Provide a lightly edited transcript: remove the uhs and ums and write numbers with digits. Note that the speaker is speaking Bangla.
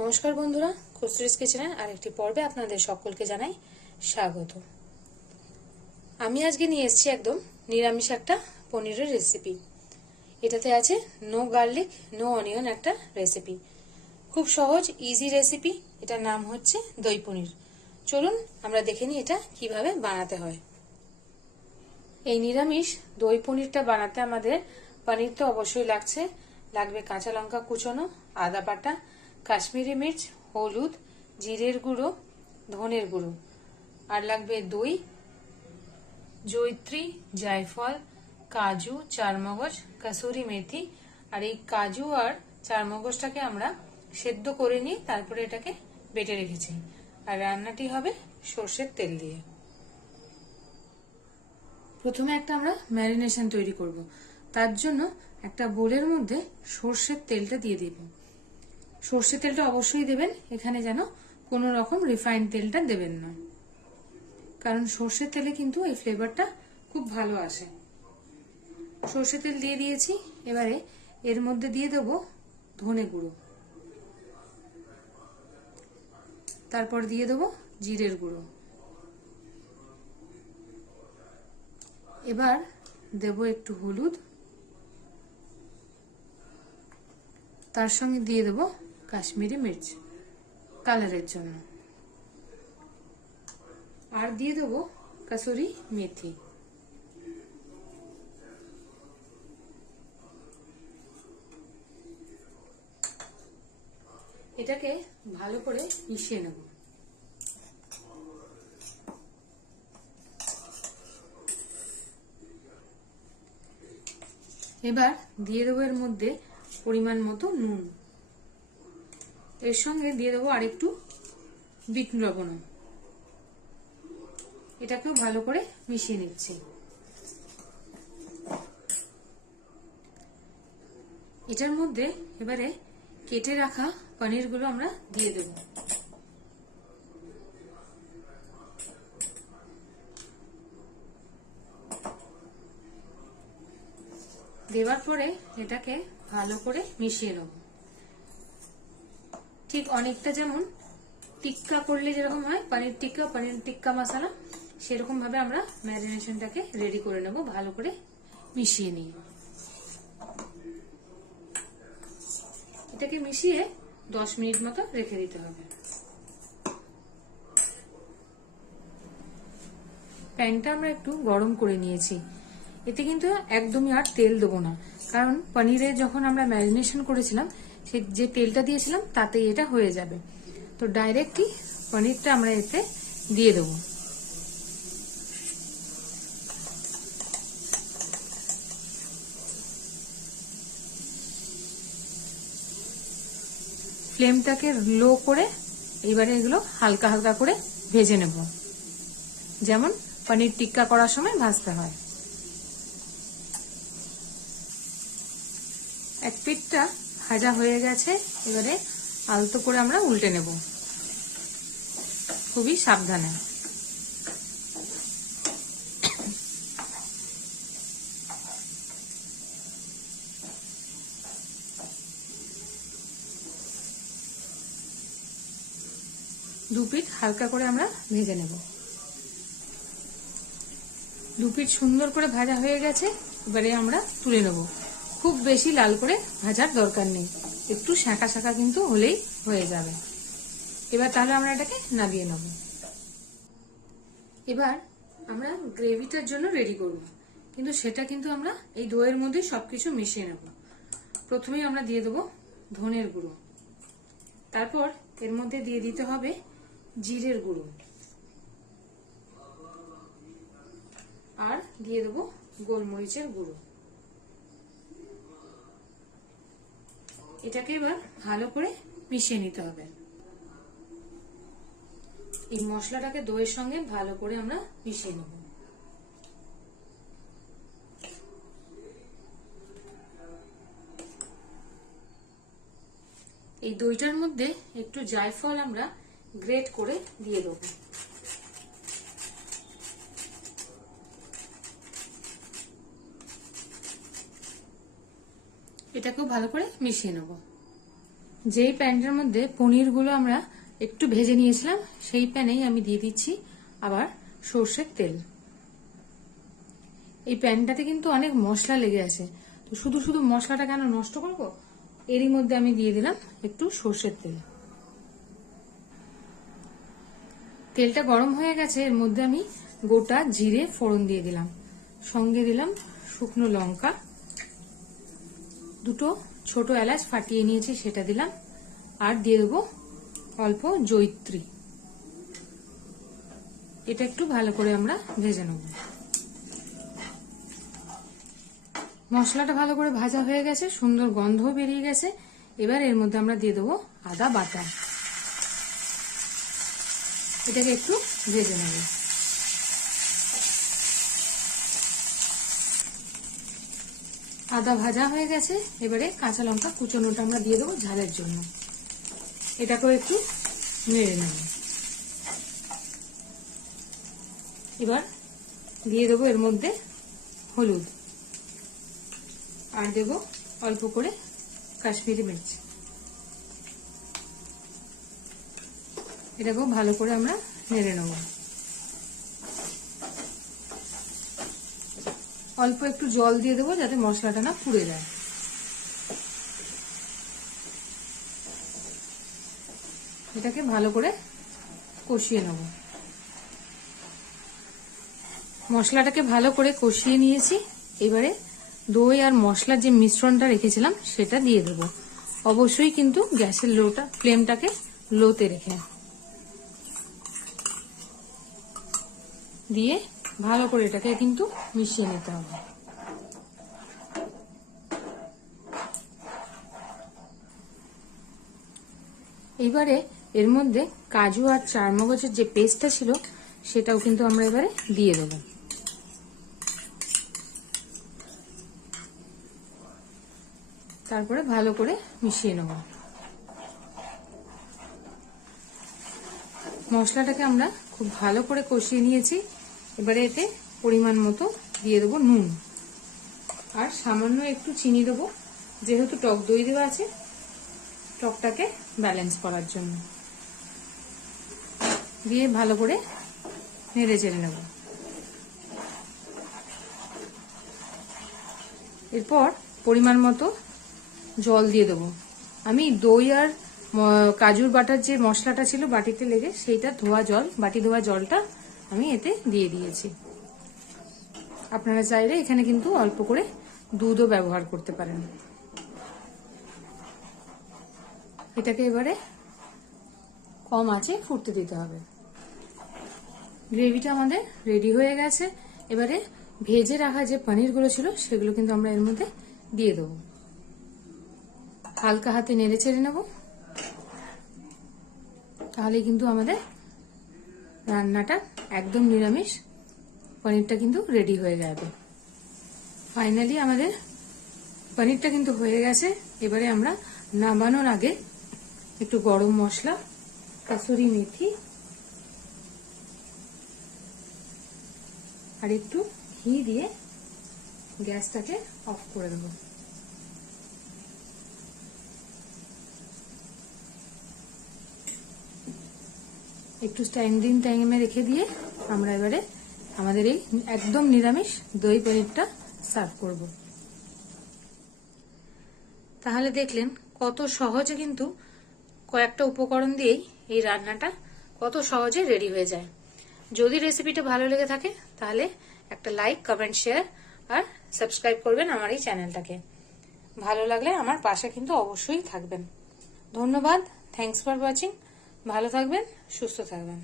নমস্কার বন্ধুরা, কস্তুরীস কিচেনের আরেকটি পর্বে আপনাদের সকলকে জানাই স্বাগত। আমি আজকে নিয়ে এসেছি একদম নিরামিষ একটা পনিরের রেসিপি। এটাতে আছে নো গার্লিক নো অনিয়ন একটা রেসিপি, খুব সহজ ইজি রেসিপি। এটার নাম হচ্ছে দই পনির। চলুন আমরা দেখে নিই এটা কিভাবে বানাতে হয়। এই নিরামিষ দই পনিরটা বানাতে আমাদের পনির তো অবশ্যই লাগবে কাঁচা লঙ্কা কুচোনো, আদা বাটা, কাশ্মীরি মির্চ, হলুদ, জিরের গুঁড়ো, ধনের গুঁড়ো, আর লাগবে দই, জয়িত্রী, জায়ফল, কাজু, চারমগজ, কাসুরি মেথি। আর এই কাজু আর চারমগজটাকে আমরা সেদ্ধ করে নিয়ে তারপরে এটাকে বেটে রেখেছি। আর রান্নাটি হবে সর্ষের তেল দিয়ে। প্রথমে একটা আমরা ম্যারিনেশন তৈরি করব। তার জন্য একটা বোলের মধ্যে সর্ষের তেলটা দিয়ে দিব। সর্ষের তেলটা অবশ্যই দেবেন, এখানে যেন কোনো রকম রিফাইন্ড তেলটা দেবেন না, কারণ সর্ষের তেলে কিন্তু এই ফ্লেভারটা খুব ভালো আসে। সর্ষের তেল দিয়ে দিয়েছি। এবারে এর মধ্যে দিয়ে দেব ধনে গুঁড়ো, তারপর দিয়ে দেব জিরের গুঁড়ো, এবার দেব একটু হলুদ, তার সঙ্গে দিয়ে দেব কাশ্মীরি মির্চ কালারের জন্য, আর দিয়ে দেব কাসুরি মেথি। এটাকে ভালো করে মিশিয়ে নেব। এবার দিয়ে দেবো এর মধ্যে পরিমাণ মতো নুন, এর সঙ্গে দিয়ে দেবো আরেকটু বিট লবণ। এটাকেও ভালো করে মিশিয়ে নিচ্ছি। এটার মধ্যে এবারে কেটে রাখা পনিরগুলো আমরা দিয়ে দেব। দেওয়ার পরে এটাকে ভালো করে মিশিয়ে নেব। ঠিক অনেকটা যেমন টিক্কা করলে যেরকম হয় পনির টিক্কা মশলা, সেরকম ভাবে আমরা ম্যারিনেশনটাকে রেডি করে নেব, ভালো করে মিশিয়ে নিয়ে। এটাকে মিশিয়ে 10 মিনিট মতো রেখে দিতে হবে। প্যানটা আমরা একটু গরম করে নিয়েছি। এতে কিন্তু একদমই আর তেল দেবো না, কারণ পনিরে যখন আমরা ম্যারিনেশন করেছিলাম সে যে তেলটা দিয়েছিলাম তাতেই এটা হয়ে যাবে। তো ডাইরেক্টই পনিরটা আমরা এতে দিয়ে দেবো। ফ্লেমটাকে লো করে এবারে এগুলো হালকা হালকা করে ভেজে নেব, যেমন পনির টিক্কা করার সময় ভাজতে হয়। এক পিঠটা ভাজা হয়ে গেছে, এবারে আলতো করে আমরা উল্টে নেব, খুবই সাবধানে। দু পিঠ হালকা করে আমরা ভেজে নেব। দু পিঠ সুন্দর করে ভাজা হয়ে গেছে, এবারে আমরা তুলে নেব। খুব বেশি লাল করে ভাজার দরকার নেই, একটু শাঁকা শাঁকা কিন্তু হলেই হয়ে যাবে। এবার তাহলে আমরা এটাকে নামিয়ে নেব। এবার আমরা গ্রেভিটার জন্য রেডি করব, কিন্তু সেটা কিন্তু আমরা এই দইয়ের মধ্যে সবকিছু মিশিয়ে নেব। প্রথমেই আমরা দিয়ে দেবো ধনের গুঁড়ো, তারপর এর মধ্যে দিয়ে দিতে হবে জিরের গুঁড়ো, আর দিয়ে দেবো গোলমরিচের গুঁড়ো। এটাকে এবার ভালো করে মিশিয়ে নিতে হবে। এই মশলাটাকে দইয়ের সঙ্গে ভালো করে আমরা মিশিয়ে নেব। এই দইটার মধ্যে একটু জায়ফল আমরা গ্রেট করে দিয়ে দেব। এটাকেও ভালো করে মিশিয়ে নেব। যেই প্যানটার মধ্যে পনিরগুলো আমরা একটু ভেজে নিয়েছিলাম সেই প্যানেই আমি দিয়ে দিচ্ছি আবার সর্ষের তেল। এই প্যানটাতে কিন্তু অনেক মশলা লেগে আছে, তো শুধু শুধু মশলাটা কেন নষ্ট করব, এরই মধ্যে আমি দিয়ে দিলাম একটু সর্ষের তেল। তেলটা গরম হয়ে গেছে, এর মধ্যে আমি গোটা জিরে ফোড়ন দিয়ে দিলাম, সঙ্গে দিলাম শুকনো লঙ্কা, দুটো ছোট এলাচ ফাটিয়ে নিয়েছি সেটা দিলাম, আর দিয়ে দেবো অল্প জয়িত্রী। এটা একটু ভালো করে আমরা ভেজে নেব। মশলাটা ভালো করে ভাজা হয়ে গেছে, সুন্দর গন্ধ বেরিয়ে গেছে। এবার এর মধ্যে আমরা দিয়ে দেবো আদা বাটা, এটাকে একটু ভেজে নেব। আদা ভাজা হয়ে গেছে, এবারে কাঁচা লঙ্কা কুচনোটা আমরা দিয়ে দেবো ঝালের জন্য, এটাকেও একটু নেড়ে নেব। এবার দিয়ে দেবো এর মধ্যে হলুদ, আর দেব অল্প করে কাশ্মীরি মির্চ, এটাকেও ভালো করে আমরা নেড়ে নেব। অল্প একটু জল দিয়ে দেবো যাতে মশলাটা না পুড়ে যায়। এটাকে ভালো করে কষিয়ে নেব। মশলাটাকে ভালো করে কষিয়ে নিয়েছি, এবারে দই আর মশলার যে মিশ্রণটা রেখেছিলাম সেটা দিয়ে দেব। অবশ্যই কিন্তু গ্যাসের ফ্লেমটাকে লোতে রেখে দিয়ে ভালো করে এটাকে কিন্তু মিশিয়ে নিতে হবে। এবারে এর মধ্যে কাজু আর চারমগজের যে পেস্টটা ছিল সেটাও কিন্তু আমরা এবারে দিয়ে দেব। তারপরে ভালো করে মিশিয়ে নেব। মশলাটাকে আমরা খুব ভালো করে কষিয়ে নিয়েছি, এবারে এতে পরিমাণ মতো দিয়ে দেবো নুন, আর সামান্য একটু চিনি দেবো, যেহেতু টক দই দেওয়া আছে টকটাকে ব্যালেন্স করার জন্য। দিয়ে ভালো করে নেড়ে চেড়ে নেব। এরপর পরিমাণ মতো জল দিয়ে দেবো। আমি দই আর কাজুর বাটার যে মশলাটা ছিল বাটিতে লেগে সেইটা বাটি ধোয়া জলটা আমি এতে দিয়ে দিয়েছি। আপনারা চাইলে এখানে কিন্তু অল্প করে দুধও ব্যবহার করতে পারেন। এটাকে এবারে কম আঁচে ফুটতে দিতে হবে। গ্রেভিটা আমাদের রেডি হয়ে গেছে, এবারে ভেজে রাখা যে পনিরগুলো ছিল সেগুলো কিন্তু আমরা এর মধ্যে দিয়ে দেবো। হালকা হাতে নেড়ে চেড়ে নেব, তাহলে কিন্তু আমাদের রান্নাটা একদম নিরামিষ পনিরটা কিন্তু রেডি হয়ে যাবে। ফাইনালি আমাদের পনিরটা কিন্তু হয়ে গেছে। এবারে আমরা নামানোর আগে একটু গরম মশলা, কাসুরি মেথি আর একটু ঘি দিয়ে গ্যাসটাকে অফ করে দেবো। একটু স্ট্যান্ডিং টাইমে রেখে দিয়ে আমরা এবারে আমাদের এই একদম নিরামিষ দই পনিরটা সার্ভ করব। তাহলে দেখলেন কত সহজে কিন্তু কয়েকটা উপকরণ দিয়েই এই রান্নাটা কত সহজে রেডি হয়ে যায়। যদি রেসিপিটা ভালো লেগে থাকে তাহলে একটা লাইক, কমেন্ট, শেয়ার আর সাবস্ক্রাইব করবেন আমার এই চ্যানেলটাকে। ভালো লাগলে আমার পাশে কিন্তু অবশ্যই থাকবেন। ধন্যবাদ, থ্যাঙ্কস ফর ওয়াচিং। ভালো থাকবেন, সুস্থ থাকবেন।